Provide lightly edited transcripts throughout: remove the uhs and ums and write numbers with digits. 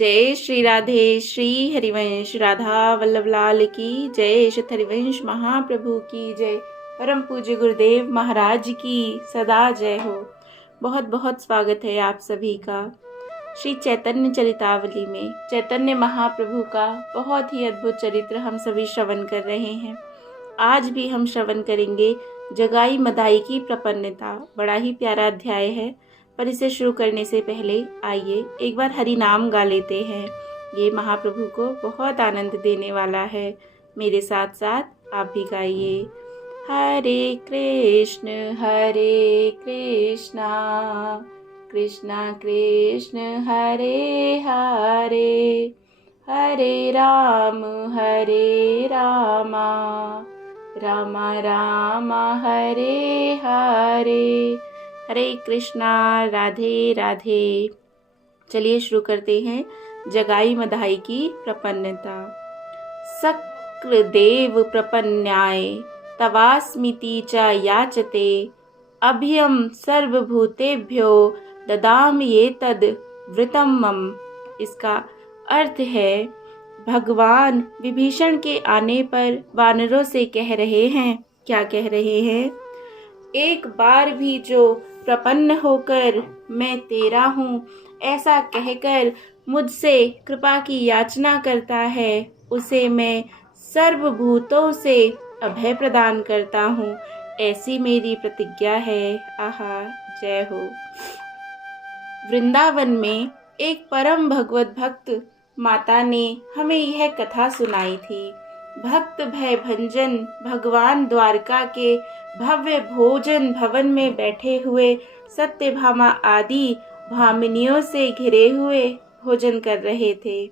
जय श्री राधे। श्री हरिवंश राधा वल्लभ लाल की जय। श्री हरिवंश महाप्रभु की जय। परम पूज्य गुरुदेव महाराज की सदा जय हो। बहुत बहुत स्वागत है आप सभी का श्री चैतन्य चरितावली में। चैतन्य महाप्रभु का बहुत ही अद्भुत चरित्र हम सभी श्रवण कर रहे हैं। आज भी हम श्रवण करेंगे जगाई मदाई की प्रपन्नता। बड़ा ही प्यारा अध्याय है, पर इसे शुरू करने से पहले आइए एक बार हरि नाम गा लेते हैं। ये महाप्रभु को बहुत आनंद देने वाला है। मेरे साथ साथ आप भी गाइए। हरे कृष्ण कृष्णा कृष्ण हरे हरे, हरे राम राम राम हरे हरे। हरे कृष्णा राधे राधे। चलिए शुरू करते हैं जगाई मदाई की प्रपन्नता। सक्रदेव प्रपन्नाय तवास्मिति च याचते, अभयम सर्वभूतेभ्यो ददामि एतद् वृतं मम। इसका अर्थ है, भगवान विभीषण के आने पर वानरों से कह रहे हैं। क्या कह रहे हैं? एक बार भी जो प्रपन्न होकर मैं तेरा हूँ ऐसा कहकर मुझसे कृपा की याचना करता है, उसे मैं सर्वभूतों से अभय प्रदान करता हूँ। ऐसी मेरी प्रतिज्ञा है। आहा, जय हो। वृंदावन में एक परम भगवत भक्त माता ने हमें यह कथा सुनाई थी। भक्त भय भंजन भगवान द्वारका के भव्य भोजन भवन में बैठे हुए सत्यभामा आदि भामिनियों से घिरे हुए भोजन कर रहे थे।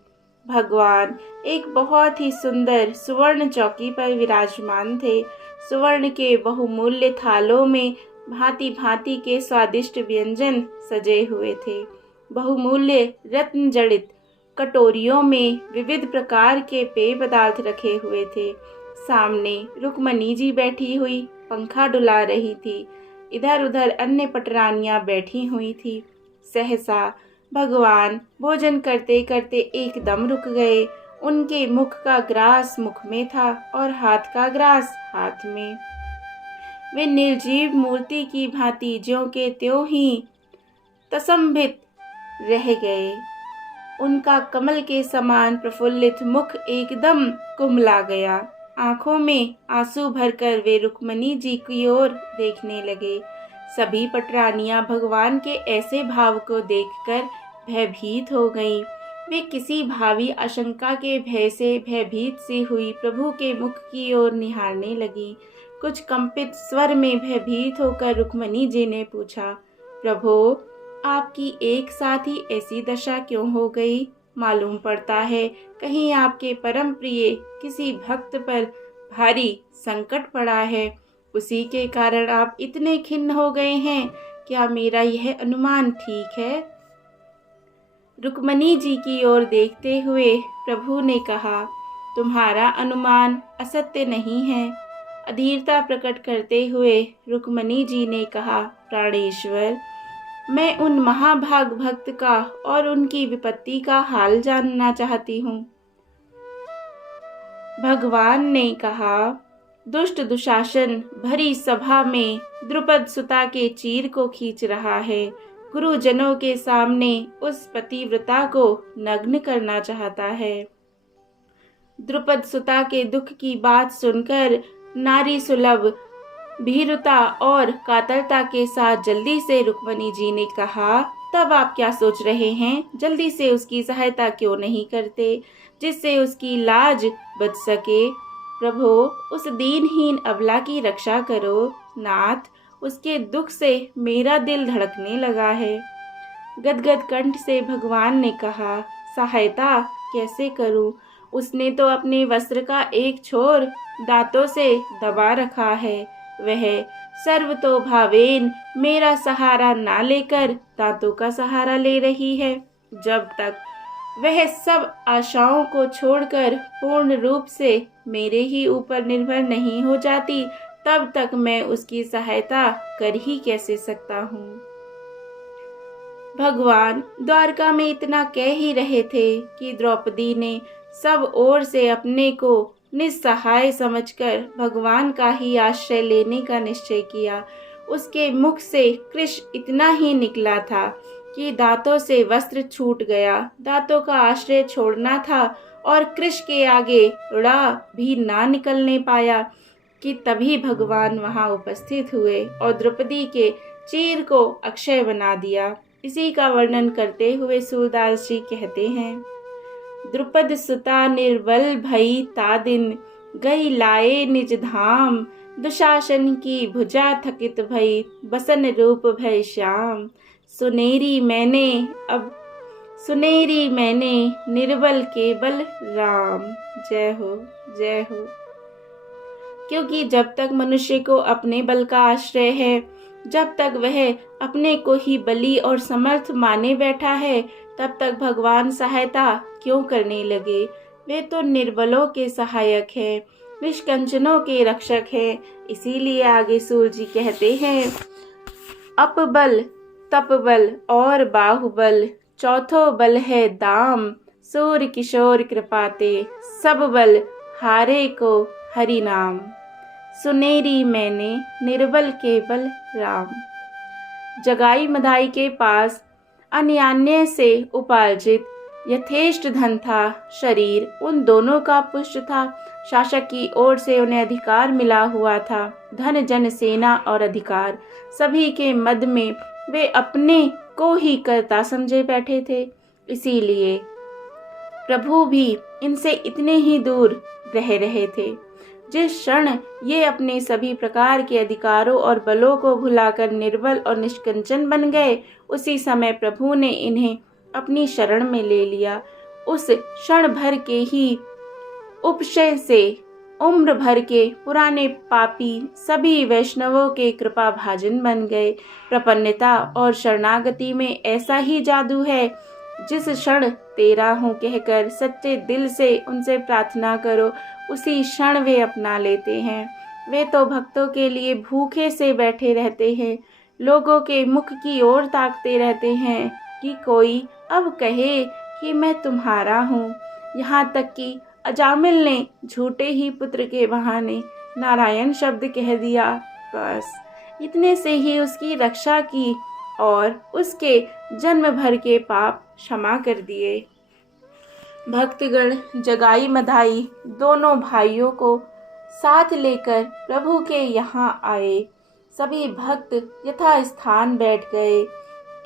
भगवान एक बहुत ही सुंदर सुवर्ण चौकी पर विराजमान थे। सुवर्ण के बहुमूल्य थालों में भांति भांति के स्वादिष्ट व्यंजन सजे हुए थे। बहुमूल्य रत्न जड़ित कटोरियों में विविध प्रकार के पेय पदार्थ रखे हुए थे। सामने रुक्मणी जी बैठी हुई पंखा डुला रही थी। इधर उधर अन्य पटरानियां बैठी हुई थी। सहसा भगवान भोजन करते करते एकदम रुक गए। उनके मुख का ग्रास मुख में था और हाथ का ग्रास हाथ में। वे निर्जीव मूर्ति की भांति ज्यों के त्यों ही तसंभित रह गए। उनका कमल के समान प्रफुल्लित मुख एकदम कुम्हला गया। आंखों में आंसू भरकर वे रुक्मणी जी की ओर देखने लगे। सभी पटरानियां भगवान के ऐसे भाव को देखकर भयभीत हो गईं। वे किसी भावी आशंका के भय से भयभीत सी हुई प्रभु के मुख की ओर निहारने लगी। कुछ कंपित स्वर में भयभीत होकर रुक्मणी जी ने पूछा, प्रभु, आपकी एक साथ ही ऐसी दशा क्यों हो गई? मालूम पड़ता है कहीं आपके परम प्रिय किसी भक्त पर भारी संकट पड़ा है, उसी के कारण आप इतने खिन्न हो गए हैं। क्या मेरा यह अनुमान ठीक है? रुक्मणी जी की ओर देखते हुए प्रभु ने कहा, तुम्हारा अनुमान असत्य नहीं है। अधीरता प्रकट करते हुए रुक्मणी जी ने कहा, प्राणेश्वर, मैं उन महाभाग भक्त का और उनकी विपत्ति का हाल जानना चाहती हूँ। भगवान ने कहा, दुष्ट दुशासन भरी सभा में द्रुपद सुता के चीर को खींच रहा है। गुरुजनों के सामने उस पतिव्रता को नग्न करना चाहता है। द्रुपद सुता के दुख की बात सुनकर नारी सुलभ भीरुता और कातरता के साथ जल्दी से रुक्मणी जी ने कहा, तब आप क्या सोच रहे हैं? जल्दी से उसकी सहायता क्यों नहीं करते, जिससे उसकी लाज बच सके? प्रभु, उस दीनहीन अबला की रक्षा करो। नाथ, उसके दुख से मेरा दिल धड़कने लगा है। गदगद कंठ से भगवान ने कहा, सहायता कैसे करूं? उसने तो अपने वस्त्र का एक छोर दांतों से दबा रखा है। वह सर्वतोभावेन मेरा सहारा ना लेकर दांतों का सहारा ले रही है। जब तक वह सब आशाओं को छोड़कर पूर्ण रूप से मेरे ही ऊपर निर्भर नहीं हो जाती, तब तक मैं उसकी सहायता कर ही कैसे सकता हूँ। भगवान द्वारका में इतना कह ही रहे थे कि द्रौपदी ने सब ओर से अपने को निस्सहाय समझकर भगवान का ही आश्रय लेने का निश्चय किया। उसके मुख से कृश इतना ही निकला था कि दांतों से वस्त्र छूट गया। दांतों का आश्रय छोड़ना था और कृश के आगे ड़ा भी ना निकलने पाया कि तभी भगवान वहां उपस्थित हुए और द्रौपदी के चीर को अक्षय बना दिया। इसी का वर्णन करते हुए सूरदास जी कहते हैं, द्रुपद सुता निर्बल भई तादिन, गई लाए निज धाम, दुशासन की भुजा थकित भई, बसन रूप भय श्याम। सुनेरी मैंने निर्बल केवल राम। जय हो, जय हो। क्योंकि जब तक मनुष्य को अपने बल का आश्रय है, जब तक वह अपने को ही बली और समर्थ माने बैठा है, तब तक भगवान सहायता क्यों करने लगे। वे तो निर्बलों के सहायक हैं, निष्कंचनों के रक्षक हैं। इसीलिए आगे सूर जी कहते हैं, अपबल तपबल और बाहुबल, चौथो बल है दाम, सूर किशोर कृपाते, सब बल हारे को हरि नाम। सुनेरी मैंने निर्बल केवल राम। जगाई मदाई के पास अन्यान्य से उपार्जित यथेष्ट धन था। शरीर उन दोनों का पुष्ट था। शासक की ओर से उन्हें अधिकार मिला हुआ था। धन जन सेना और अधिकार सभी के मद में वे अपने को ही कर्ता समझे बैठे थे। इसीलिए प्रभु भी इनसे इतने ही दूर रह रहे थे। जिस क्षण ये अपने सभी प्रकार के अधिकारों और बलों को भुलाकर निर्बल और निष्कंचन बन गए, उसी समय प्रभु ने इन्हें अपनी शरण में ले लिया। उस क्षण भर के ही उपशय से उम्र भर के पुराने पापी सभी वैष्णवों के कृपा भाजन बन गए। प्रपन्नता और शरणागति में ऐसा ही जादू है। जिस क्षण तेरा हूँ कहकर सच्चे दिल से उनसे प्रार्थना करो, उसी क्षण वे अपना लेते हैं। वे तो भक्तों के लिए भूखे से बैठे रहते हैं, लोगों के मुख की ओर ताकते रहते हैं कि कोई अब कहे कि मैं तुम्हारा हूँ। यहाँ तक कि अजामिल ने झूठे ही पुत्र के बहाने नारायण शब्द कह दिया। बस इतने से ही उसकी रक्षा की और उसके जन्म भर के पाप क्षमा कर दिए। भक्तगण जगाई मधाई दोनों भाइयों को साथ लेकर प्रभु के यहाँ आए। सभी भक्त यथा स्थान बैठ गए।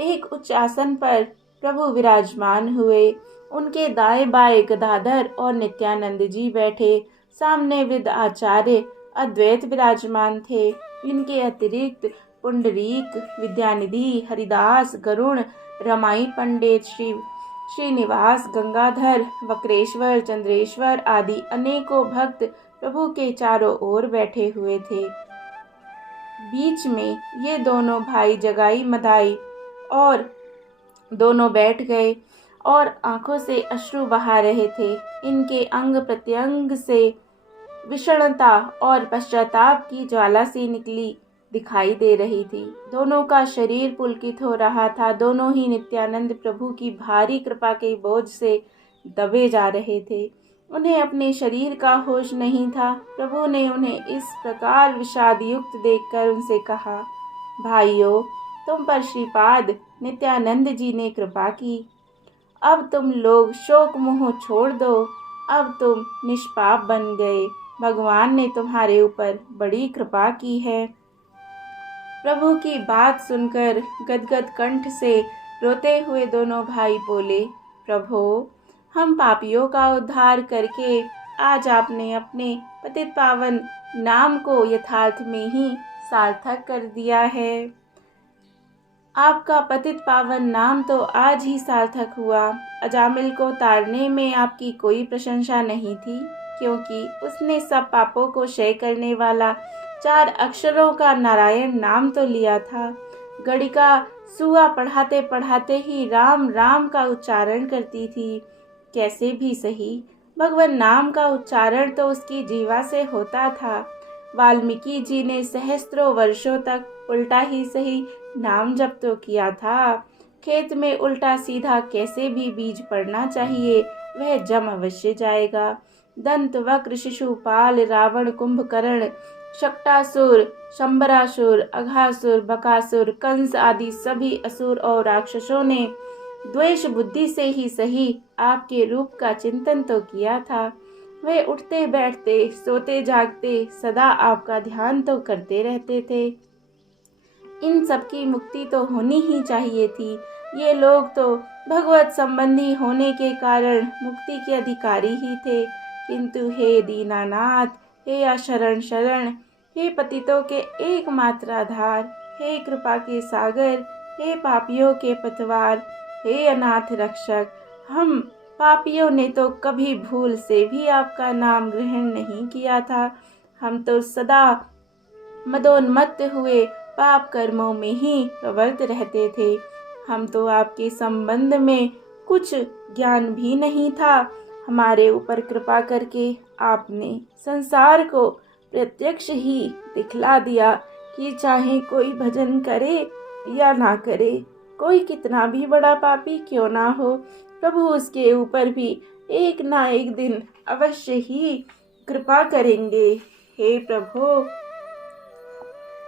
एक उच्च आसन पर प्रभु विराजमान हुए। उनके दाएं बाएं गदाधर और नित्यानंद जी बैठे। सामने विद आचार्य अद्वैत विराजमान थे। इनके अतिरिक्त पुंडरीक, विद्यानिधि, हरिदास, गरुण, रमाई पंडित, श्रीनिवास, गंगाधर, वक्रेश्वर, चंद्रेश्वर आदि अनेकों भक्त प्रभु के चारों ओर बैठे हुए थे। बीच में ये दोनों भाई जगाई मदाई और दोनों बैठ गए और आंखों से अश्रु बहा रहे थे। इनके अंग प्रत्यंग से विषणता और पश्चाताप की ज्वाला सी निकली दिखाई दे रही थी। दोनों का शरीर पुलकित हो रहा था। दोनों ही नित्यानंद प्रभु की भारी कृपा के बोझ से दबे जा रहे थे। उन्हें अपने शरीर का होश नहीं था। प्रभु ने उन्हें इस प्रकार विषाद युक्त देखकर उनसे कहा, भाइयों, तुम पर श्रीपाद नित्यानंद जी ने कृपा की। अब तुम लोग शोक मोह छोड़ दो। अब तुम निष्पाप बन गए। भगवान ने तुम्हारे ऊपर बड़ी कृपा की है। प्रभु की बात सुनकर गदगद कंठ से रोते हुए दोनों भाई बोले, प्रभु, हम पापियों का उद्धार करके आज आपने अपने पतित पावन नाम को यथार्थ में ही सार्थक कर दिया है। आपका पतित पावन नाम तो आज ही सार्थक हुआ। अजामिल को तारने में आपकी कोई प्रशंसा नहीं थी, क्योंकि उसने सब पापों को क्षय करने वाला 4 अक्षरों का नारायण नाम तो लिया था। गणिका सुआ पढ़ाते पढ़ाते ही राम राम का उच्चारण करती थी। कैसे भी सही, भगवान नाम का उच्चारण तो उसकी जीवा से होता था। वाल्मीकि जी ने सहस्त्रों वर्षों तक उल्टा ही सही नाम जप तो किया था। खेत में उल्टा सीधा कैसे भी बीज पड़ना चाहिए वह जम अवश्य जाएगा। दंत वक्र शिशुपाल रावण कुंभकर्ण शक्टासुर शंबरासुर अघासुर बकासुर कंस आदि सभी असुर और राक्षसों ने द्वेष बुद्धि से ही सही आपके रूप का चिंतन तो किया था। वे उठते बैठते सोते जागते सदा आपका ध्यान तो करते रहते थे। इन सब की मुक्ति तो होनी ही चाहिए थी। ये लोग तो भगवत संबंधी होने के कारण मुक्ति के अधिकारी ही थे, किंतु हे दीनानाथ, हे अशरण शरण, हे पतितों के एकमात्र आधार, हे कृपा के सागर, हे पापियों के पतवार, हे अनाथ रक्षक, हम पापियों ने तो कभी भूल से भी आपका नाम ग्रहण नहीं किया था। हम तो सदा मदोन्मत्त हुए पाप कर्मों में ही प्रवृत्त रहते थे। हम तो आपके संबंध में कुछ ज्ञान भी नहीं था। हमारे ऊपर कृपा करके आपने संसार को प्रत्यक्ष ही दिखला दिया कि चाहे कोई भजन करे या ना करे, कोई कितना भी बड़ा पापी क्यों ना हो, प्रभु उसके ऊपर भी एक ना एक दिन अवश्य ही कृपा करेंगे। हे प्रभु,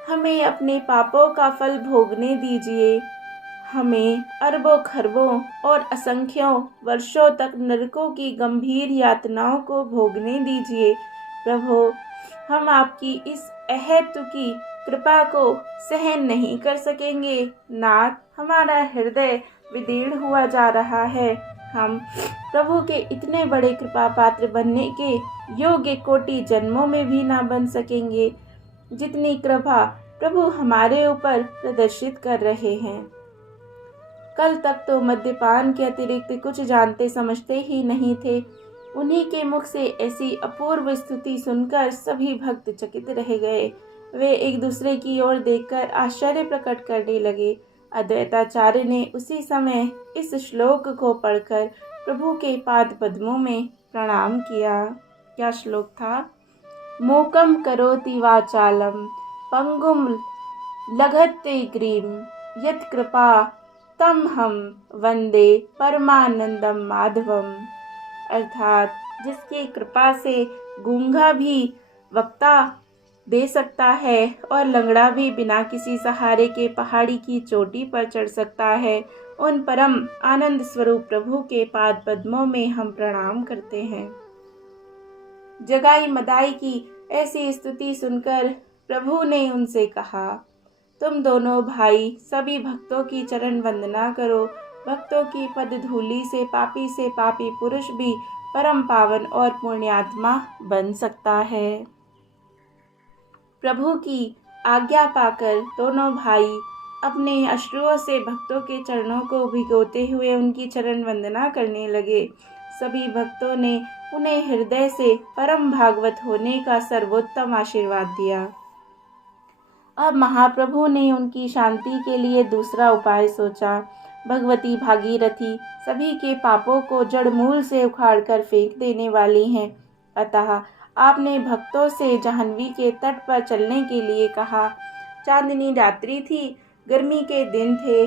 हमें अपने पापों का फल भोगने दीजिए। हमें अरबों खरबों और असंख्यों वर्षों तक नरकों की गंभीर यातनाओं को भोगने दीजिए। प्रभु, हम आपकी इस अहेतु की कृपा को सहन नहीं कर सकेंगे। नाथ, हमारा हृदय विदीर्ण हुआ जा रहा है। हम प्रभु के इतने बड़े कृपा पात्र बनने के योग्य कोटि जन्मों में भी ना बन सकेंगे, जितनी कृपा प्रभु हमारे ऊपर प्रदर्शित कर रहे हैं। कल तक तो मद्यपान के अतिरिक्त कुछ जानते समझते ही नहीं थे। उन्हीं के मुख से ऐसी अपूर्व स्तुति सुनकर सभी भक्त चकित रह गए। वे एक दूसरे की ओर देखकर आश्चर्य प्रकट करने लगे। अद्वैताचार्य ने उसी समय इस श्लोक को पढ़कर प्रभु के पाद पद्मों में प्रणाम किया। क्या श्लोक था? मूकं करोति वाचालं पंगुं लघते गिरिं यत्कृपा तमहं वंदे परमानंदम माधवम। अर्थात जिसकी कृपा से गूंगा भी वक्ता दे सकता है और लंगड़ा भी बिना किसी सहारे के पहाड़ी की चोटी पर चढ़ सकता है, उन परम आनंद स्वरूप प्रभु के पाद पद्मों में हम प्रणाम करते हैं। जगाई मदाई की ऐसी स्तुति सुनकर प्रभु ने उनसे कहा, तुम दोनों भाई सभी भक्तों की चरण वंदना करो। भक्तों की पद धूलि से पापी पुरुष भी परम पावन और पुण्यात्मा बन सकता है। प्रभु की आज्ञा पाकर दोनों भाई अपने अश्रुओं से भक्तों के चरणों को भिगोते हुए उनकी चरण वंदना करने लगे। सभी भक्तों ने उन्हें हृदय से परम भागवत होने का सर्वोत्तम आशीर्वाद दिया। अब महाप्रभु ने उनकी शांति के लिए दूसरा उपाय सोचा। भगवती भागीरथी सभी के पापों को जड़ मूल से उखाड़कर फेंक देने वाली हैं। अतः आपने भक्तों से जाह्नवी के तट पर चलने के लिए कहा। चांदनी रात्रि थी, गर्मी के दिन थे,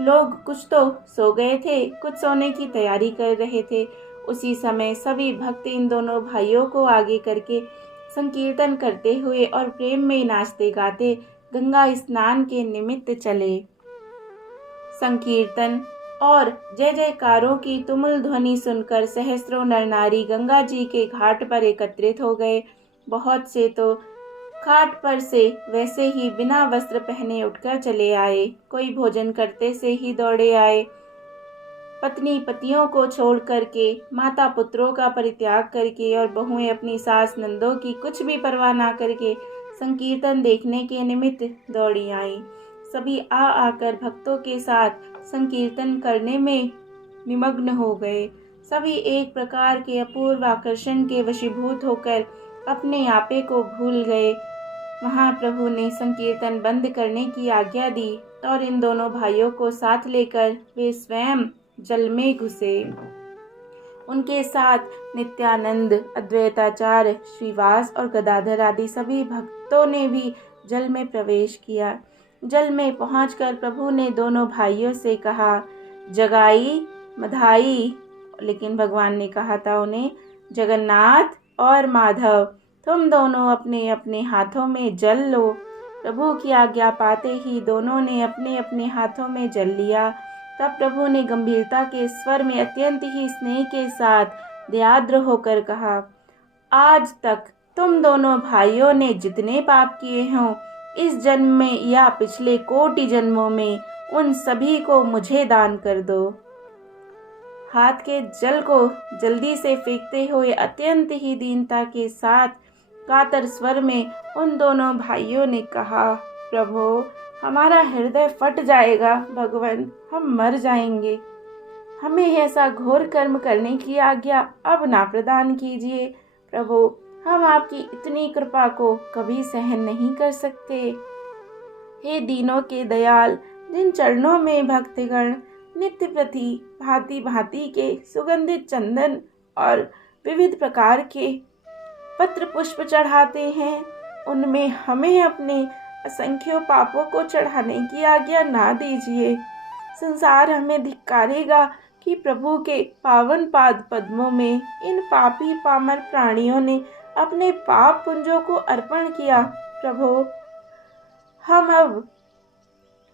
लोग कुछ तो सो गए थे, कुछ सोने की तैयारी कर रहे थे। उसी समय सभी भक्त इन दोनों भाइयों को आगे करके संकीर्तन करते हुए और प्रेम में नाचते गाते गंगा स्नान के निमित्त चले। संकीर्तन और जय जयकारों की तुमुल ध्वनि सुनकर सहस्त्रों नर नारी गंगा जी के घाट पर एकत्रित हो गए। बहुत से तो घाट पर से वैसे ही बिना वस्त्र पहने उठकर चले आए, कोई भोजन करते से ही दौड़े आए। पत्नी पतियों को छोड़ करके, माता पुत्रों का परित्याग करके और बहुएं अपनी सास नंदों की कुछ भी परवाह ना करके संकीर्तन देखने के निमित्त दौड़ी आई। सभी आकर भक्तों के साथ संकीर्तन करने में निमग्न हो गए। सभी एक प्रकार के अपूर्व आकर्षण के वशीभूत होकर अपने आपे को भूल गए। महाप्रभु ने संकीर्तन बंद करने की आज्ञा दी और इन दोनों भाइयों को साथ लेकर वे स्वयं जल में घुसे। उनके साथ नित्यानंद, अद्वैताचार्य, श्रीवास और गदाधर आदि सभी भक्तों ने भी जल में प्रवेश किया। जल में पहुंचकर प्रभु ने दोनों भाइयों से कहा, जगाई मधाई, लेकिन भगवान ने कहा था उन्हें, जगन्नाथ और माधव तुम दोनों अपने अपने हाथों में जल लो। प्रभु की आज्ञा पाते ही दोनों ने अपने अपने हाथों में जल लिया। तब प्रभु ने गंभीरता के स्वर में अत्यंत ही स्नेह के साथ दयाद्र होकर कहा, आज तक तुम दोनों भाइयों ने जितने पाप किए हों, इस जन्म में या पिछले कोटि जन्मों में, उन सभी को मुझे दान कर दो। हाथ के जल को जल्दी से फेंकते हुए अत्यंत ही दीनता के साथ कातर स्वर में उन दोनों भाइयों ने कहा, प्रभु हमारा हृदय फट जाएगा, भगवान हम मर जाएंगे। हमें ऐसा घोर कर्म करने की आज्ञा अब ना प्रदान कीजिए। प्रभु हम आपकी इतनी कृपा को कभी सहन नहीं कर सकते। हे दीनों के दयाल, जिन चरणों में भक्तगण नित्य प्रति भांति भांति के सुगंधित चंदन और विविध प्रकार के पत्र पुष्प चढ़ाते हैं, उनमें हमें अपने असंख्य पापों को चढ़ाने की आज्ञा ना दीजिए। संसार हमें धिक्कारेगा कि प्रभु के पावन पाद पद्मों में इन पापी पामर प्राणियों ने अपने पाप पुंजों को अर्पण किया। प्रभु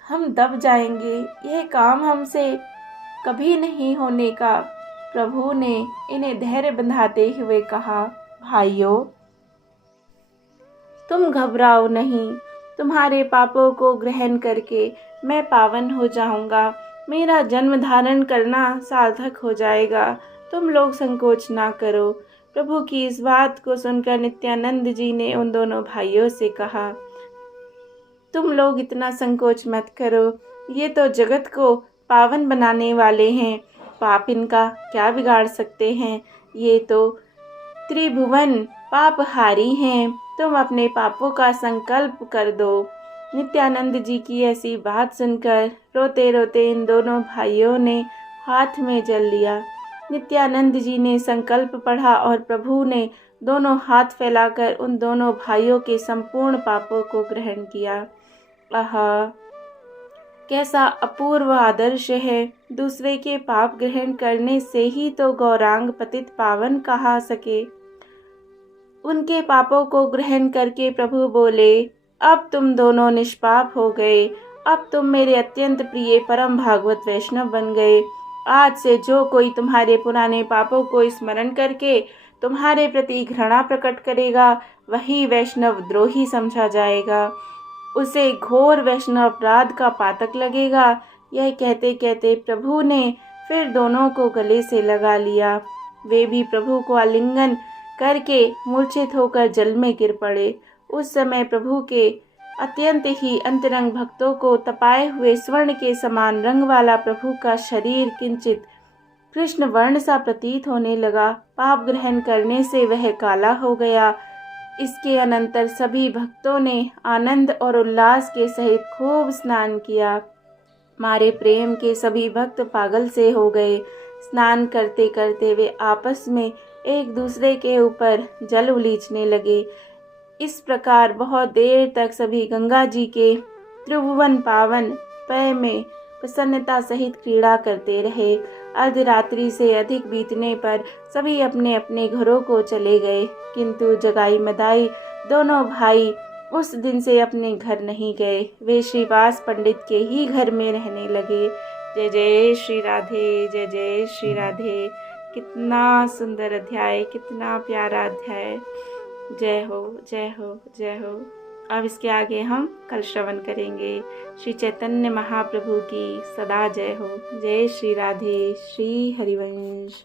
हम दब जाएंगे, यह काम हमसे कभी नहीं होने का। प्रभु ने इन्हें धैर्य बंधाते हुए कहा, भाइयों तुम घबराओ नहीं, तुम्हारे पापों को ग्रहण करके मैं पावन हो जाऊंगा, मेरा जन्म धारण करना सार्थक हो जाएगा, तुम लोग संकोच ना करो। प्रभु की इस बात को सुनकर नित्यानंद जी ने उन दोनों भाइयों से कहा, तुम लोग इतना संकोच मत करो, ये तो जगत को पावन बनाने वाले हैं, पाप इनका क्या बिगाड़ सकते हैं, ये तो त्रिभुवन पापहारी हैं, तुम अपने पापों का संकल्प कर दो। नित्यानंद जी की ऐसी बात सुनकर रोते रोते इन दोनों भाइयों ने हाथ में जल लिया। नित्यानंद जी ने संकल्प पढ़ा और प्रभु ने दोनों हाथ फैलाकर उन दोनों भाइयों के संपूर्ण पापों को ग्रहण किया। आहा, कैसा अपूर्व आदर्श है। दूसरे के पाप ग्रहण करने से ही तो गौरांग पतित पावन कहा सके। उनके पापों को ग्रहण करके प्रभु बोले, अब तुम दोनों निष्पाप हो गए, अब तुम मेरे अत्यंत प्रिय परम भागवत वैष्णव बन गए। आज से जो कोई तुम्हारे पुराने पापों को स्मरण करके तुम्हारे प्रति घृणा प्रकट करेगा, वही वैष्णव द्रोही समझा जाएगा, उसे घोर वैष्णव अपराध का पातक लगेगा। यह कहते कहते प्रभु ने फिर दोनों को गले से लगा लिया। वे भी प्रभु को आलिंगन करके मूर्छित होकर जल में गिर पड़े। उस समय प्रभु के अत्यंत ही अंतरंग भक्तों को तपाए हुए स्वर्ण के समान रंग वाला प्रभु का शरीर किंचित कृष्ण वर्ण सा प्रतीत होने लगा। पाप ग्रहण करने से वह काला हो गया। इसके अनंतर सभी भक्तों ने आनंद और उल्लास के सहित खूब स्नान किया। मारे प्रेम के सभी भक्त पागल से हो गए। स्नान करते करते वे आपस में एक दूसरे के ऊपर जल उलीचने लगे। इस प्रकार बहुत देर तक सभी गंगा जी के त्रिभुवन पावन पेय में प्रसन्नता सहित क्रीड़ा करते रहे। अर्धरात्रि से अधिक बीतने पर सभी अपने अपने घरों को चले गए, किंतु जगाई मदाई दोनों भाई उस दिन से अपने घर नहीं गए। वे श्रीवास पंडित के ही घर में रहने लगे। जय जय श्री राधे, जय जय श्री राधे। कितना सुंदर अध्याय, कितना प्यारा अध्याय। जय हो, जय हो, जय हो। अब इसके आगे हम कल श्रवण करेंगे। श्री चैतन्य महाप्रभु की सदा जय हो। जय श्री राधे, श्री हरिवंश।